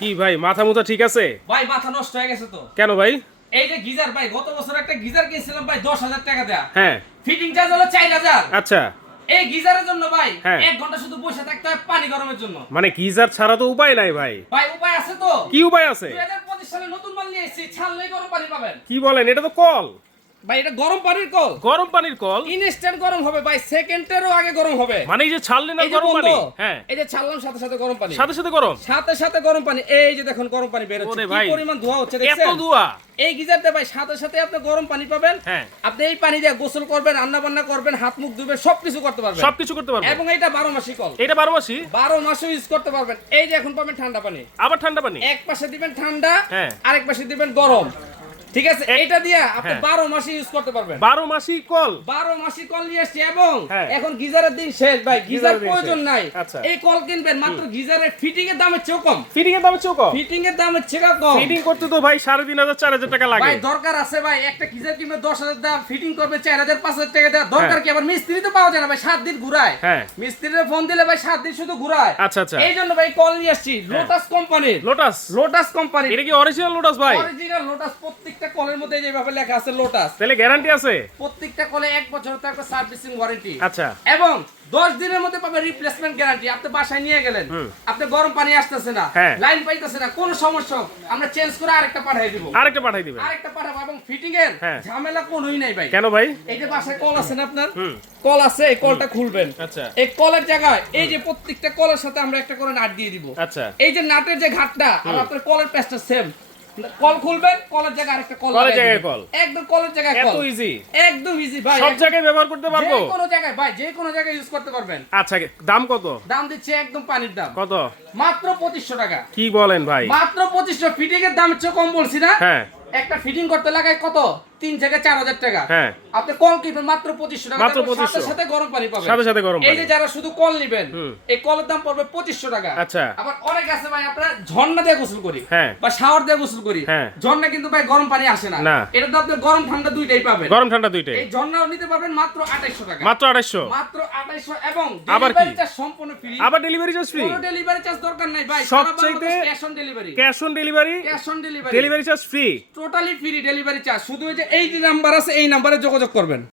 কি ভাই মাথা মুথা ঠিক আছে? ভাই মাথা নষ্ট হয়ে গেছে তো। কেন ভাই? এই যে গিজার ভাই গত বছর একটা গিজার কিনছিলাম ভাই দশ হাজার টাকা দেয়া। হ্যাঁ। ফিটিং চার্জ হলো চার হাজার। আচ্ছা। এই গিজারের জন্য ভাই হ্যাঁ। এক ঘণ্টা শুধু বসে থাকতে হয় পানি গরমের জন্য। মানে গিজার ছাড়া তো উপায় নাই ভাই। ভাই উপায় আছে তো? কি উপায় আছে? দুই হাজার পঁচিশ সালে নতুন মাল নিয়ে এসেছি ছাড়লেই গরম পানি পাবেন। কি বলেন এটা তো কল। ভাই এটা গরম পানির কল। গরম পানির কল? ইনস্ট্যান্ট গরম হবে ভাই সেকেন্ডেরও আগে গরম হবে। মানে এই যে ছাড়লেন গরম পানি? হ্যাঁ। এই যে ছাড়লাম সাথে সাথে গরম পানি। সাথে সাথে গরম? সাথে সাথে গরম পানি। এই যে দেখুন গরম পানি বের হচ্ছে কি পরিমাণ ধোয়া হচ্ছে এত দেখছেন? এই গিজারতে ভাই সাথে সাথে আপনি গরম পানি পাবেন। হ্যাঁ। আপনি এই পানি দিয়ে গোসল করবেন রান্না বান্না করবেন হাত মুখ ধুবেন সবকিছু করতে পারবেন। সবকিছু করতে পারব এবং এটা বারো মাসি কল। এটা বারো মাসি বারো মাসও ইউজ করতে পারবেন। এই যে এখন পাবেন ঠান্ডা পানি। আবার ঠান্ডা পানি? এক পাশে দিবেন ঠান্ডা হ্যাঁ। আরেক পাশে দিবেন গরম। ঠিক আছে? এইটা দিয়ে আপনি হ্যাঁ। বারো মাসে ইউজ করতে পারবেন। বারো মাসি কল। বারো মাসি কল নিয়ে এসছি এবং হ্যাঁ। এখন গিজারের দিন শেষ ভাই গিজার প্রয়োজন নাই। আচ্ছা। এই কল কিনবেন মাত্র গিজারের ফিটিং এর দামের চেয়েও কম। ফিটিং এর দামে চৌক ফিটিং এর দামের চেয়েও কম। ফিটিং করতে তো ভাই সাড়ে তিন হাজার চার হাজার টাকা লাগে। ভাই দরকার আছে ভাই একটা গিজার কিনবে দশ হাজার দাম ফিটিং করবে চার হাজার পাঁচ হাজার টাকা দেওয়া দরকার কি? আবার মিস্ত্রি তো পাওয়া যায় না ভাই সাত দিন ঘুরায়। হ্যাঁ। মিস্ত্রির ফোন দিলে ভাই সাত দিন শুধু ঘুরায়। আচ্ছা আচ্ছা। এই জন্য ভাই কল নিয়ে আসছি লোটাস কোম্পানির লোটাস লোটাস কোম্পানি এটা কি অরিজিনাল লোটাস ভাই? অরিজিনাল লোটাস প্রত্যেকটা কলের মধ্যে যেভাবে লেখা আছে লোটাস তাহলে গ্যারান্টি আছে? প্রত্যেকটা কলে এক বছর থাকবে সার্ভিসিং ওয়ারেন্টি আচ্ছা। এবং দশ দিনের মধ্যে পাবে রিপ্লেসমেন্ট গ্যারান্টি আপনি বাসায় নিয়ে গেলেন। আপনি গরম পানি আসতেছে না। হ্যাঁ। লাইন পাইতেছে না। কোনো সমস্যা আমরা চেঞ্জ করে আরেকটা পাঠিয়ে দিব। আরেকটা পাঠাই দিবেন। আরেকটা পাঠাবো এবং ফিটিং এর হ্যাঁ। ঝামেলা কোনোই নাই ভাই। কেন ভাই? এই যে বাসায় কল আছে না আপনার? কল আছে এই কলটা খুলবেন। আচ্ছা। এই কলের জায়গায় এই যে প্রত্যেকটা কলের সাথে আমরা একটা করে নাট দিয়ে দিব। আচ্ছা। এই যে নাটের যে ঘাটটা আর আপনার কলের প্যাচটা সেম কল খুলবেন কলের জায়গায় আরেকটা কল কলের জায়গায় কল। একদম কলের জায়গায় এত ইজি একদম ইজি ভাই। সব জায়গায় ব্যবহার করতে পারব? যে কোনো জায়গায় ভাই যে কোনো জায়গায় ইউজ করতে পারবেন। আচ্ছা দাম কত? দাম দিচ্ছে একদম পানির দাম। কত? মাত্র পঁচিশশো টাকা। কি বলেন ভাই? মাত্র 2500 ফিটিং এর দাম হচ্ছে কম বলছি না? হ্যাঁ। একটা ফিটিং করতে লাগায় কত? তিন থেকে চার হাজার টাকা। হ্যাঁ। আপনি কল কিনবেন মাত্র পঁচিশশো টাকা। মাত্র তারপর সাথে গরম পানি পাবেন। সাথে সাথে গরম এই যে যারা শুধু কল নিবেন এই কলের দাম পড়বে পঁচিশশো টাকা। আচ্ছা। আবার অনেক আছে ভাই আপনারা ঝর্ণা দিয়ে গোসল করি হ্যাঁ। বা শাওয়ার দিয়ে গোসল করি। হ্যাঁ। ঝর্ণা কিন্তু ভাই গরম পানি আসে না। এটা তো আপনি গরম ঠান্ডা দুইটাই পাবেন। গরম ঠান্ডা দুইটাই। এই ঝর্ণাও নিতে পারবেন মাত্র আঠাইশো টাকা। মাত্র আড়াইশো মাত্র আঠাইশো এবং আবার? ডেলিভারি চার্জ সম্পূর্ণ ফ্রি আবার ডেলিভারি চার্জ ফ্রি কোনো ডেলিভারি চার্জ দরকার নাই ভাই। সবচাইতে- cash on delivery cash on delivery cash on delivery delivery charge free totally free delivery charge শুধু যে এই যে নাম্বার আছে এই নাম্বারে যোগাযোগ করবেন।